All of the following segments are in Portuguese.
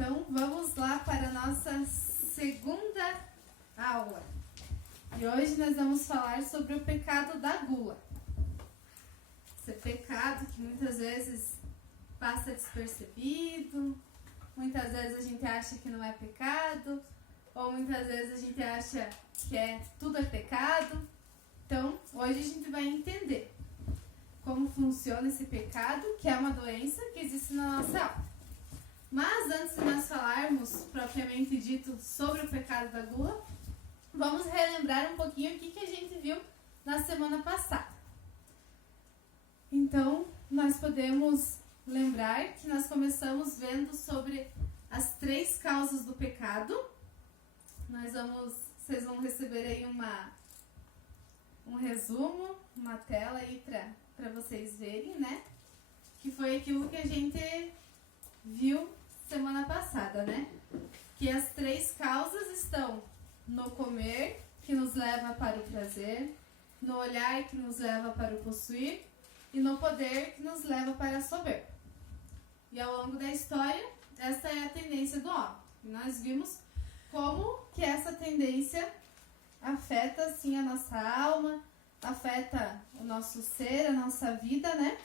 Então, vamos lá para a nossa segunda aula. E hoje nós vamos falar sobre o pecado da gula. Esse pecado que muitas vezes passa despercebido, muitas vezes a gente acha que não é pecado, ou muitas vezes a gente acha que tudo é pecado. Então, hoje a gente vai entender como funciona esse pecado, que é uma doença que existe na nossa alma. Mas antes de nós falarmos propriamente dito sobre o pecado da gula, vamos relembrar um pouquinho o que a gente viu na semana passada. Então, nós podemos lembrar que nós começamos vendo sobre as 3 causas do pecado. Vocês vão receber aí um resumo, uma tela aí para vocês verem, né? Que foi aquilo que a gente viu semana passada, né? Que as 3 causas estão no comer, que nos leva para o prazer, no olhar, que nos leva para o possuir, e no poder, que nos leva para a soberba. E ao longo da história, essa é a tendência do homem. E nós vimos como que essa tendência afeta, assim, a nossa alma, afeta o nosso ser, a nossa vida, né?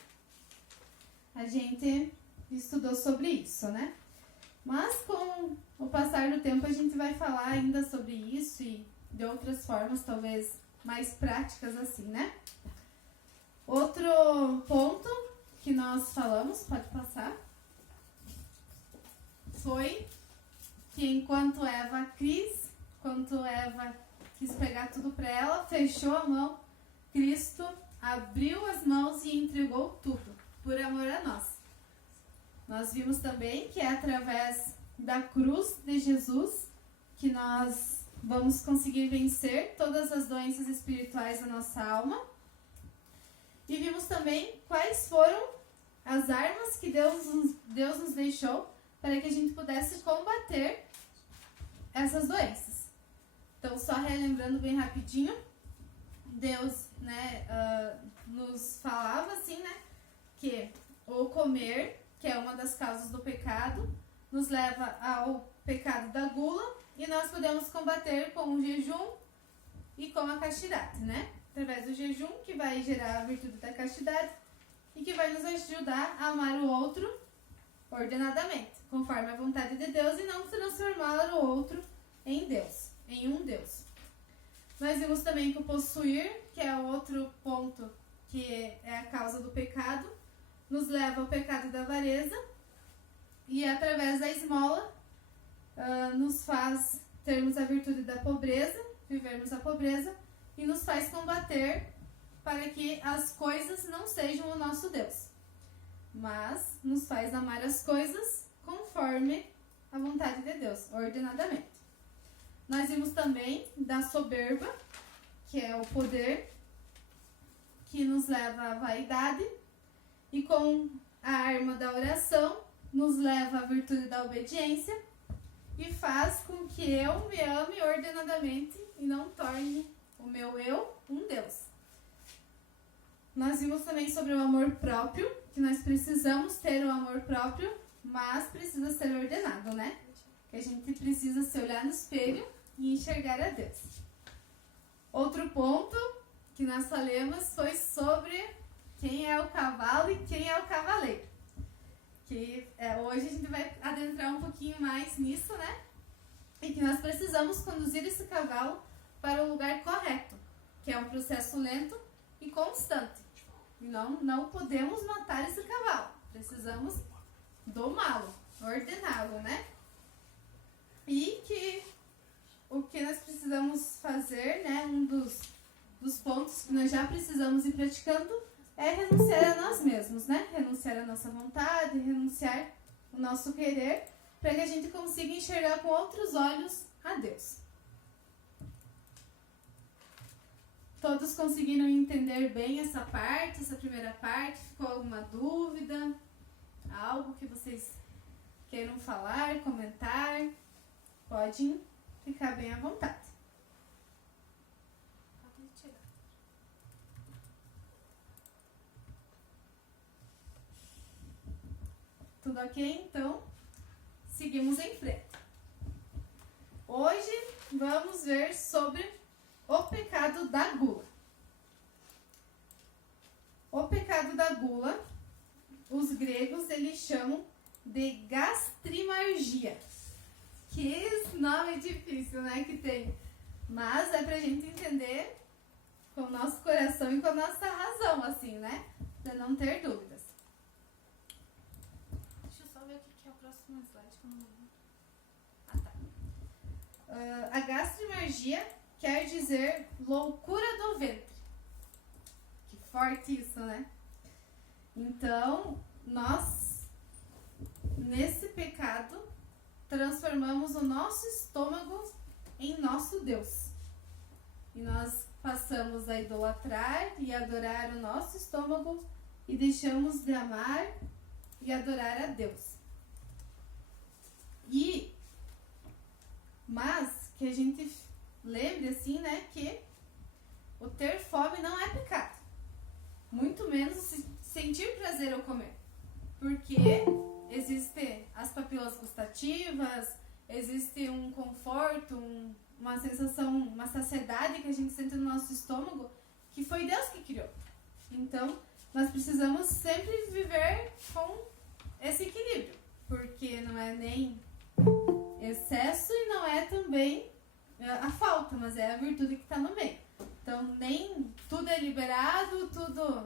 A gente estudou sobre isso, né? Mas com o passar do tempo a gente vai falar ainda sobre isso e de outras formas, talvez mais práticas assim, né? Outro ponto que nós falamos, pode passar, foi que enquanto Eva quis pegar tudo para ela, fechou a mão, Cristo abriu as mãos e entregou tudo por amor a nós. Nós vimos também que é através da cruz de Jesus que nós vamos conseguir vencer todas as doenças espirituais da nossa alma. E vimos também quais foram as armas que Deus nos deixou para que a gente pudesse combater essas doenças. Então, só relembrando bem rapidinho, Deus, nos falava assim, né, que o comer, que é uma das causas do pecado, nos leva ao pecado da gula, e nós podemos combater com o jejum e com a castidade, né? Através do jejum, que vai gerar a virtude da castidade e que vai nos ajudar a amar o outro ordenadamente, conforme a vontade de Deus, e não transformar o outro em Deus, em um Deus. Nós vimos também que o possuir, que é outro ponto que é a causa do pecado, nos leva ao pecado da avareza, e através da esmola nos faz termos a virtude da pobreza, vivermos a pobreza, e nos faz combater para que as coisas não sejam o nosso Deus, mas nos faz amar as coisas conforme a vontade de Deus, ordenadamente. Nós vimos também da soberba, que é o poder, que nos leva à vaidade, e com a arma da oração nos leva à virtude da obediência e faz com que eu me ame ordenadamente e não torne o meu eu um Deus. Nós vimos também sobre o amor próprio, que nós precisamos ter o amor próprio, mas precisa ser ordenado, né? Que a gente precisa se olhar no espelho e enxergar a Deus. Outro ponto que nós falamos foi sobre quem é o cavalo e quem é o cavaleiro. Que hoje a gente vai adentrar um pouquinho mais nisso, né? E que nós precisamos conduzir esse cavalo para o lugar correto, que é um processo lento e constante. E não podemos matar esse cavalo, precisamos domá-lo, ordená-lo, né? E que o que nós precisamos fazer, né, um dos pontos que nós já precisamos ir praticando é renunciar a nós mesmos, né? Renunciar a nossa vontade, renunciar o nosso querer, para que a gente consiga enxergar com outros olhos a Deus. Todos conseguiram entender bem essa primeira parte? Ficou alguma dúvida? Algo que vocês queiram falar, comentar? Podem ficar bem à vontade. Pode tirar. Tudo ok, então? seguimos em frente. Hoje vamos ver sobre o pecado da gula. O pecado da gula, os gregos eles chamam de gastrimargia. Que nome difícil, né, que tem. Mas é pra gente entender com o nosso coração e com a nossa razão, assim, né? Pra não ter dúvidas. Deixa eu só ver o que é o próximo slide que eu não lembro. A gastrimargia quer dizer loucura do ventre. Que forte isso, né? Então, nós, nesse pecado, transformamos o nosso estômago em nosso Deus. E nós passamos a idolatrar e adorar o nosso estômago e deixamos de amar e adorar a Deus. Mas que a gente lembre assim, né, que o ter fome não é pecado. Muito menos sentir prazer ao comer. Porque existem as papilas gustativas, existe um conforto, uma sensação, uma saciedade que a gente sente no nosso estômago, que foi Deus que criou. Então, nós precisamos sempre viver com esse equilíbrio, porque não é nem excesso e não é também a falta, mas é a virtude que está no meio. Então, nem tudo é liberado,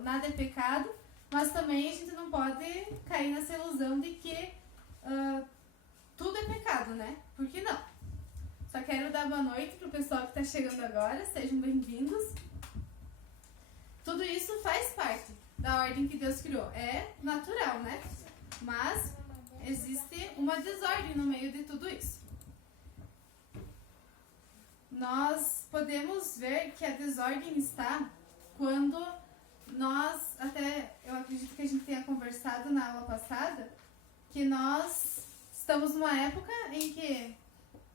nada é pecado, mas também a gente não pode cair nessa ilusão de que tudo é pecado, né? Por que não? Só quero dar boa noite pro pessoal que está chegando agora, sejam bem-vindos. Tudo isso faz parte da ordem que Deus criou. É natural, né? Mas existe uma desordem no meio de tudo isso. Nós podemos ver que a desordem está quando eu acredito que a gente tenha conversado na aula passada, que nós estamos numa época em que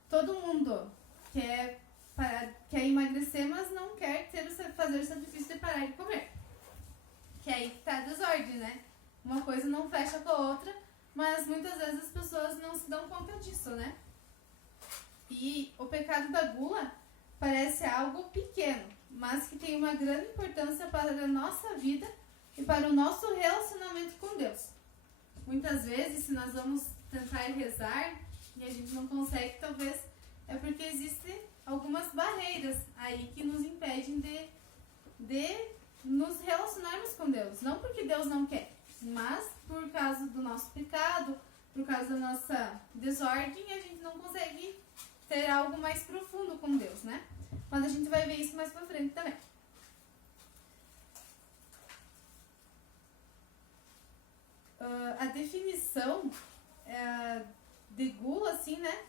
todo mundo quer emagrecer, mas não quer fazer o sacrifício de parar de comer. Que é aí que está a desordem, né? Uma coisa não fecha com a outra, mas muitas vezes as pessoas não se dão conta disso, né? E o pecado da gula parece algo pequeno, mas que tem uma grande importância para a nossa vida e para o nosso relacionamento com Deus. Muitas vezes, se nós vamos tentar rezar e a gente não consegue, talvez é porque existem algumas barreiras aí que nos impedem de nos relacionarmos com Deus. Não porque Deus não quer, mas por causa do nosso pecado, por causa da nossa desordem, a gente não consegue ter algo mais profundo com Deus, né? Mas a gente vai ver isso mais pra frente também. A definição de gula, assim, né?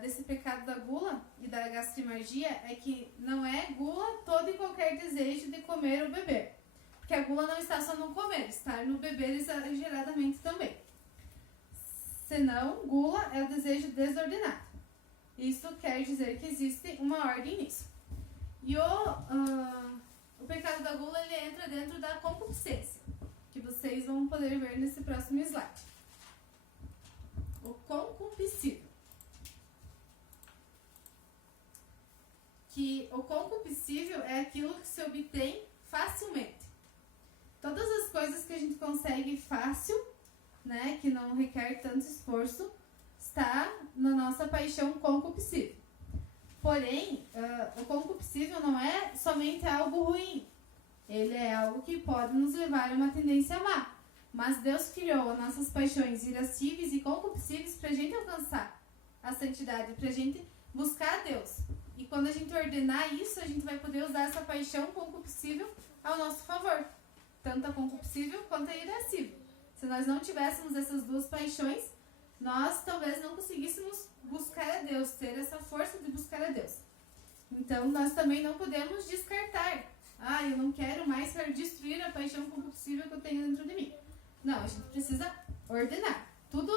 Desse pecado da gula e da gastrimargia é que não é gula todo e qualquer desejo de comer ou beber. Porque a gula não está só no comer, está no beber exageradamente também. Senão, gula é o desejo desordenado. Isso quer dizer que existe uma ordem nisso. E o pecado da gula, ele entra dentro da concupiscência, que vocês vão poder ver nesse próximo slide. O concupiscível. Que o concupiscível é aquilo que se obtém facilmente. Todas as coisas que a gente consegue fácil, né, que não requer tanto esforço, está na nossa paixão concupiscível. Porém, o concupiscível não é somente algo ruim. Ele é algo que pode nos levar a uma tendência má. Mas Deus criou as nossas paixões irascíveis e concupiscíveis para a gente alcançar a santidade, para a gente buscar a Deus. E quando a gente ordenar isso, a gente vai poder usar essa paixão concupiscível ao nosso favor. Tanto a concupiscível quanto a irascível. Se nós não tivéssemos essas duas paixões, nós talvez não conseguíssemos buscar a Deus, ter essa força de buscar a Deus. Então, nós também não podemos descartar. Eu não quero mais, quero destruir a paixão concupiscível que eu tenho dentro de mim. Não, a gente precisa ordenar. Tudo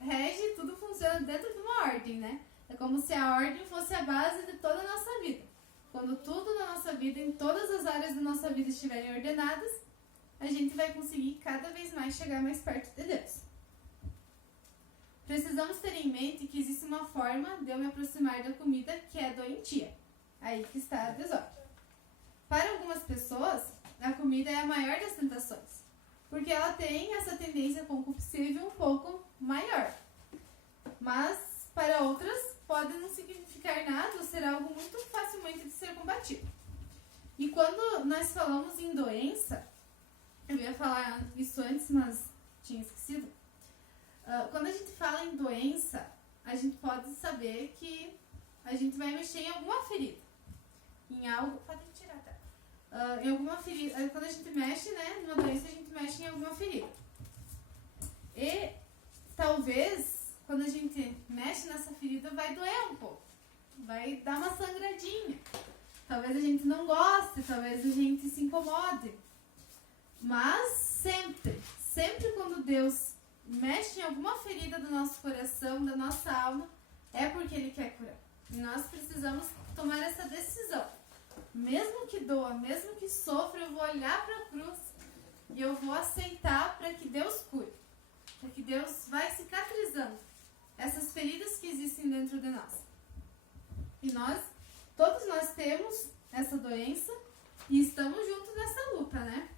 rege, tudo funciona dentro de uma ordem, né? É como se a ordem fosse a base de toda a nossa vida. Quando tudo na nossa vida, em todas as áreas da nossa vida estiverem ordenadas, a gente vai conseguir cada vez mais chegar mais perto de Deus. precisamos ter em mente que existe uma forma de eu me aproximar da comida que é doentia. Aí que está a desordem. Para algumas pessoas, a comida é a maior das tentações, porque ela tem essa tendência concupiscível um pouco maior. Mas, para outras, pode não significar nada ou ser algo muito facilmente de ser combatido. E quando nós falamos em doença, eu ia falar isso antes, mas tinha esquecido. Quando a gente fala em doença, a gente pode saber que a gente vai mexer em alguma ferida. Em algo... Pode tirar, tá? Em alguma ferida. Quando a gente mexe, né, numa doença, a gente mexe em alguma ferida. E talvez, quando a gente mexe nessa ferida, vai doer um pouco. Vai dar uma sangradinha. Talvez a gente não goste, talvez a gente se incomode. Mas sempre quando Deus mexe em alguma ferida do nosso coração, da nossa alma, é porque Ele quer curar. E nós precisamos tomar essa decisão. Mesmo que doa, mesmo que sofra, eu vou olhar para a cruz e eu vou aceitar para que Deus cure. Para que Deus vai cicatrizando essas feridas que existem dentro de nós. E todos nós temos essa doença e estamos juntos nessa luta, né?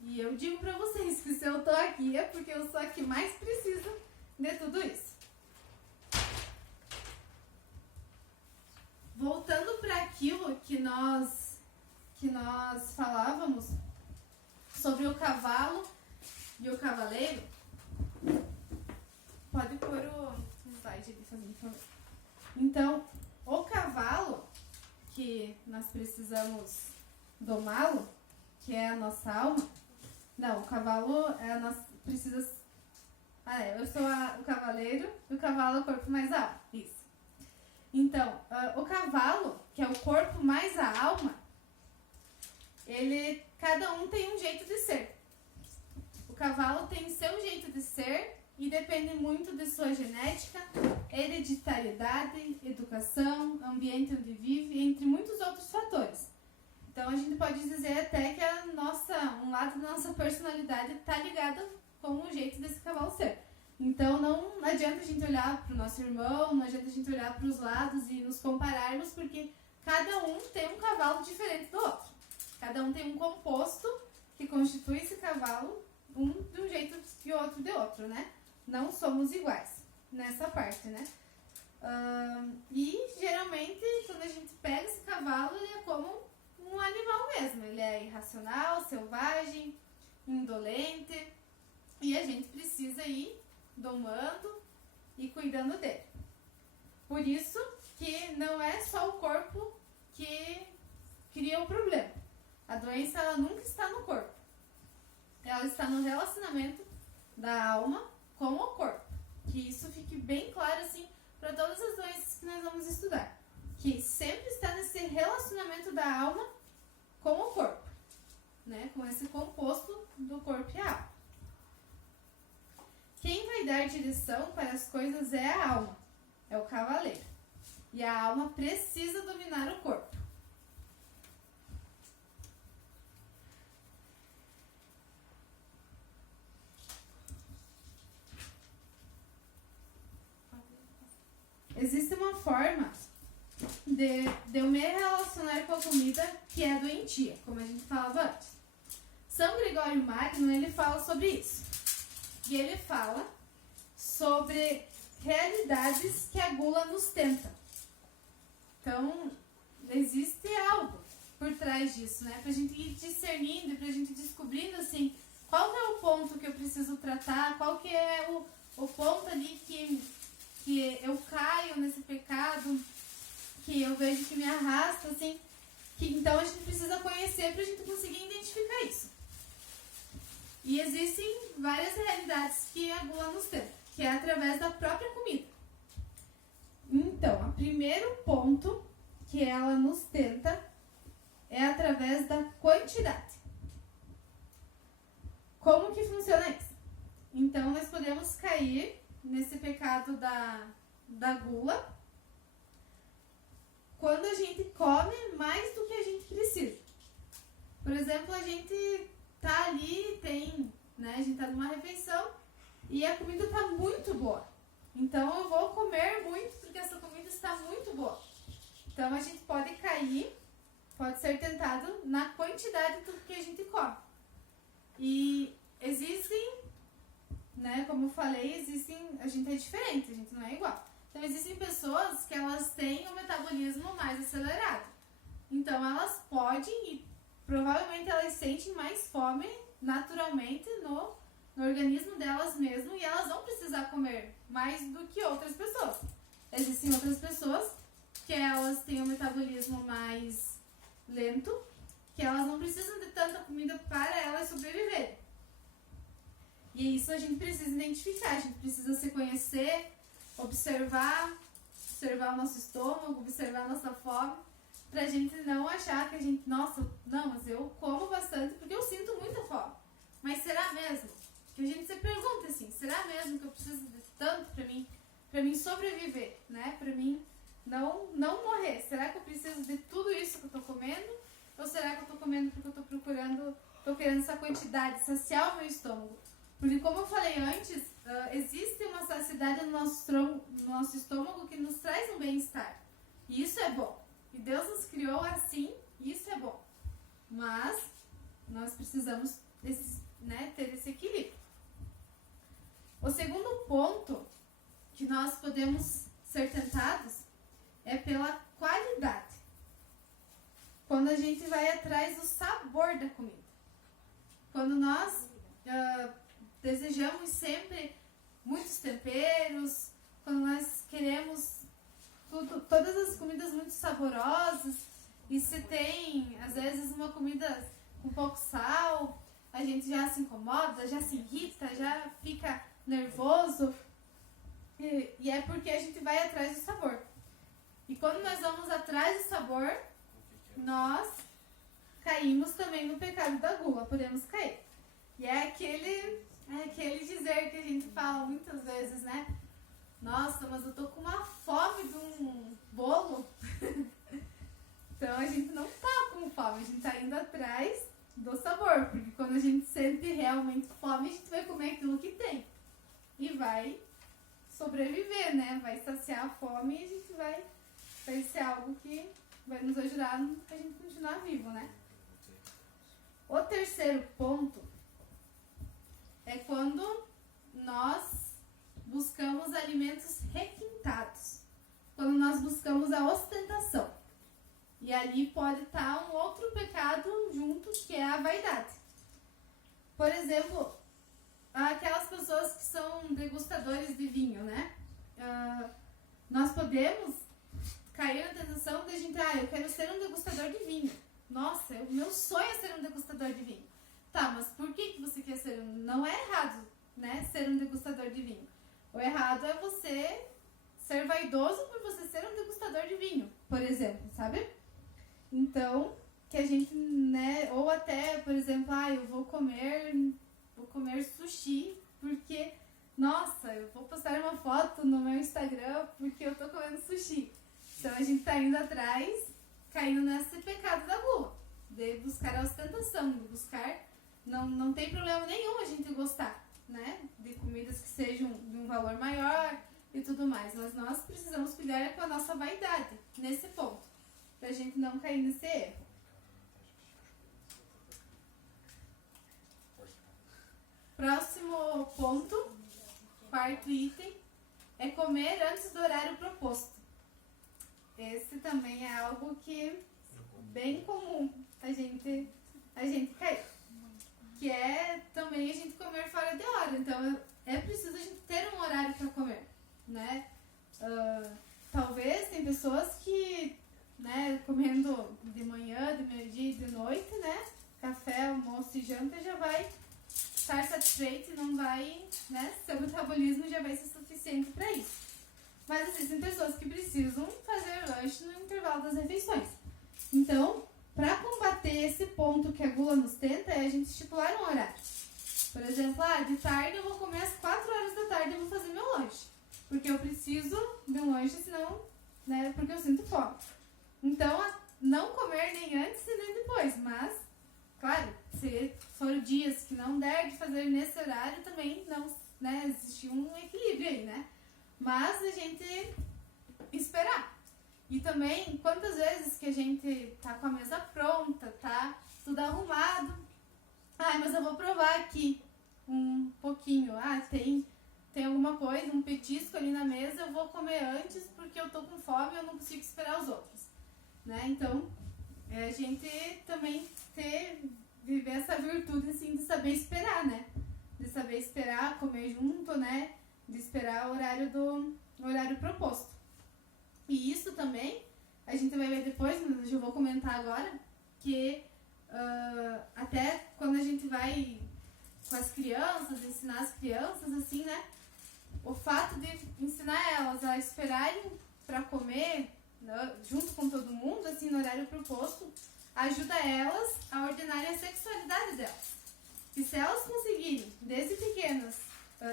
E eu digo pra vocês que se eu tô aqui é porque eu sou a que mais precisa de tudo isso. Voltando para aquilo que nós falávamos sobre o cavalo e o cavaleiro, pode pôr o slide ali fazendo favor. Então, o cavalo, que nós precisamos domá-lo, que é a nossa alma. Não, o cavalo é a nossa... Precisa... eu sou o cavaleiro e o cavalo é o corpo mais a alma. Isso. Então, o cavalo, que é o corpo mais a alma, cada um tem um jeito de ser. O cavalo tem seu jeito de ser e depende muito de sua genética, hereditariedade, educação, ambiente onde vive, entre muitos outros fatores. Então a gente pode dizer até que um lado da nossa personalidade está ligado com o jeito desse cavalo ser. Então não adianta a gente olhar para o nosso irmão, não adianta a gente olhar para os lados e nos compararmos, porque cada um tem um cavalo diferente do outro. Cada um tem um composto que constitui esse cavalo, um de um jeito e o outro de outro, né? Não somos iguais nessa parte, né? E geralmente quando a gente pega esse cavalo, ele é como um animal mesmo. Ele é irracional, selvagem, indolente, e a gente precisa ir domando e cuidando dele. Por isso que não é só o corpo que cria o problema. A doença, ela nunca está no corpo. Ela está no relacionamento da alma com o corpo. Que isso fique bem claro assim para todas as doenças que nós vamos estudar. Que sempre está nesse relacionamento da alma com o corpo, né? Com esse composto do corpo e a alma. Quem vai dar direção para as coisas é a alma, é o cavaleiro. E a alma precisa dominar o corpo. Existe uma forma de eu me relacionar com a comida que é doentia, como a gente falava antes. São Gregório Magno, ele fala sobre isso. E ele fala sobre realidades que a gula nos tenta. Então, existe algo por trás disso, né? Pra gente ir discernindo e pra gente descobrindo, assim, qual que é o ponto que eu preciso tratar, qual que é o ponto ali que eu caio nesse pecado, que eu vejo que me arrasta, assim. Então, a gente precisa conhecer pra gente conseguir identificar isso. E existem várias realidades que a gula nos tenta, que é através da própria comida. Então, o primeiro ponto que ela nos tenta é através da quantidade. Como que funciona isso? Então, nós podemos cair nesse pecado da gula quando a gente come mais do que a gente precisa. Por exemplo, a gente tá ali, a gente tá numa refeição e a comida tá muito boa. Então eu vou comer muito porque essa comida está muito boa. Então a gente pode cair, pode ser tentado na quantidade do que a gente come. E existem, né, como eu falei, a gente é diferente, a gente não é igual. Então existem pessoas que elas têm o metabolismo mais acelerado. Então elas podem e provavelmente elas sentem mais fome naturalmente no organismo delas mesmo e elas vão precisar comer mais do que outras pessoas. Existem outras pessoas que elas têm um metabolismo mais lento, que elas não precisam de tanta comida para elas sobreviverem. E isso a gente precisa identificar, a gente precisa se conhecer, observar o nosso estômago, observar a nossa fome, pra gente não achar que a gente, nossa, não, mas eu como bastante porque eu sinto muita fome. Mas será mesmo? Que a gente se pergunta assim, será mesmo que eu preciso de tanto pra mim sobreviver, né? Pra mim não morrer. Será que eu preciso de tudo isso que eu tô comendo? Ou será que eu tô comendo porque eu tô querendo essa quantidade, saciar o meu estômago? Porque como eu falei antes, existe uma saciedade no nosso estômago que nos traz um bem-estar. E isso é bom. E Deus nos criou assim, e isso é bom. Mas nós precisamos ter esse equilíbrio. O segundo ponto que nós podemos ser tentados é pela qualidade. Quando a gente vai atrás do sabor da comida. Quando nós desejamos sempre muitos temperos, quando nós queremos todas as comidas muito saborosas, e se tem, às vezes, uma comida com pouco sal, a gente já se incomoda, já se irrita, já fica nervoso, e é porque a gente vai atrás do sabor. E quando nós vamos atrás do sabor, nós caímos também no pecado da gula, podemos cair. E é aquele dizer que a gente fala muitas vezes, né? Nossa, mas eu tô com uma fome de um bolo. Então a gente não tá com fome, a gente tá indo atrás do sabor. Porque quando a gente sente realmente fome, a gente vai comer aquilo que tem. E vai sobreviver, né? Vai saciar a fome e a gente vai ser algo que vai nos ajudar a gente continuar vivo, né? O terceiro ponto é quando nós buscamos alimentos requintados. Quando nós buscamos a ostentação. E ali pode estar um outro pecado junto, que é a vaidade. Por exemplo, aquelas pessoas que são degustadores de vinho, né? Nós podemos cair na tentação de a gente, eu quero ser um degustador de vinho. Nossa, o meu sonho é ser um degustador de vinho. Tá, mas por que você quer ser um... Não é errado, né, ser um degustador de vinho. O errado é você ser vaidoso por você ser um degustador de vinho, por exemplo, sabe? Então, que a gente, né, ou até, por exemplo, eu vou comer sushi porque, nossa, eu vou postar uma foto no meu Instagram porque eu tô comendo sushi. Então a gente tá indo atrás, caindo nesse pecado da gula, de buscar a ostentação, de buscar... Não tem problema nenhum a gente gostar, né, de comidas que sejam de um valor maior e tudo mais, mas nós precisamos cuidar com a nossa vaidade nesse ponto, pra gente não cair nesse erro. Próximo ponto, quarto item, é comer antes do horário proposto. Esse também é algo que bem comum a gente cair. Que é também a gente comer fora de hora. Então é preciso a gente ter um horário para comer, né? Talvez tem pessoas que, né, comendo de manhã, de meio-dia e de noite, né? Café, almoço e janta já vai estar satisfeito e não vai, né? Seu metabolismo já vai ser suficiente para isso. Mas existem pessoas que precisam fazer lanche no intervalo das refeições. Então, para combater esse ponto que a gula nos tenta, é a gente estipular um horário. Por exemplo, de tarde eu vou comer às 4 horas da tarde e vou fazer meu lanche. Porque eu preciso de um lanche, senão, né, porque eu sinto fome. Então, não comer nem antes e nem depois. Mas, claro, se for dias que não der de fazer nesse horário, também não, né, existe um equilíbrio aí, né? mas a gente esperar. E também, quantas vezes que a gente tá com a mesa pronta, tá tudo arrumado. Mas eu vou provar aqui um pouquinho. Tem alguma coisa, um petisco ali na mesa, eu vou comer antes porque eu tô com fome e eu não consigo esperar os outros. Né? Então, a gente também viver essa virtude assim, de saber esperar, né? De saber esperar, comer junto, né? De esperar o horário proposto. E isso também, a gente vai ver depois, mas eu já vou comentar agora, que até quando a gente vai com as crianças, ensinar as crianças, assim, né? O fato de ensinar elas a esperarem para comer, né, junto com todo mundo, assim, no horário proposto, ajuda elas a ordenarem a sexualidade delas. E se elas conseguirem, desde pequenas,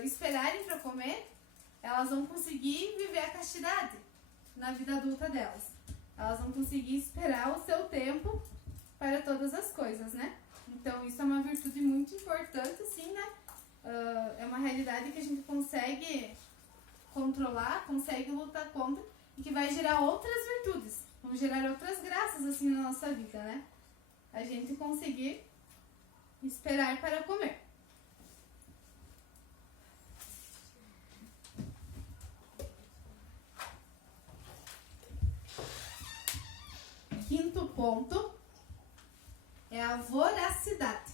esperarem para comer, elas vão conseguir viver a castidade na vida adulta delas. Elas vão conseguir esperar o seu tempo para todas as coisas, né? Então, isso é uma virtude muito importante, assim, né? É uma realidade que a gente consegue controlar, consegue lutar contra e que vai gerar outras virtudes, vão gerar outras graças, assim, na nossa vida, né? A gente conseguir esperar para comer. Quinto ponto é a voracidade.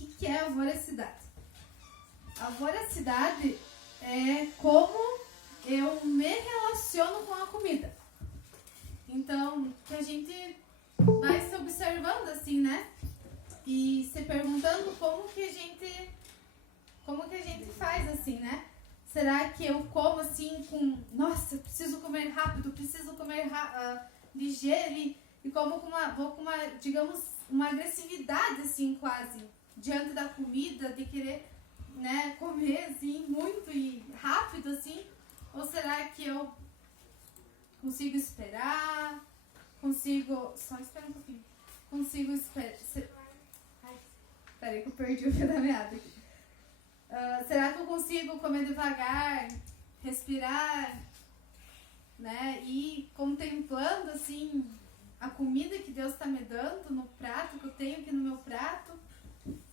O que é a voracidade? A voracidade é como eu me relaciono com a comida. Então, que a gente vai se observando assim, né? E se perguntando como que a gente faz assim, né? Será que eu como assim com, nossa, eu preciso comer rápido, preciso comer ligeiro e como vou com uma, digamos, uma agressividade assim quase diante da comida, de querer, né, comer assim muito e rápido assim? Ou será que eu consigo esperar? Só espera um pouquinho. Consigo esperar. Peraí que eu perdi o fio da meada aqui. Será que eu consigo comer devagar, respirar, né? E contemplando assim a comida que Deus está me dando no prato, que eu tenho aqui no meu prato?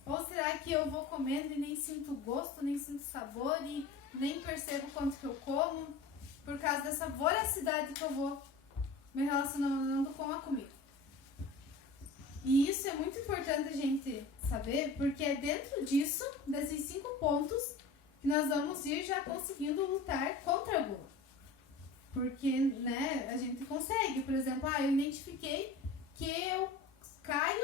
Ou será que eu vou comendo e nem sinto gosto, nem sinto sabor e nem percebo quanto que eu como por causa dessa voracidade que eu vou me relacionando com a comida? E isso é muito importante a gente saber, porque é dentro disso, desses 5 pontos, que nós vamos ir já conseguindo lutar contra a gula. Porque, né, a gente consegue, por exemplo, eu identifiquei que eu caio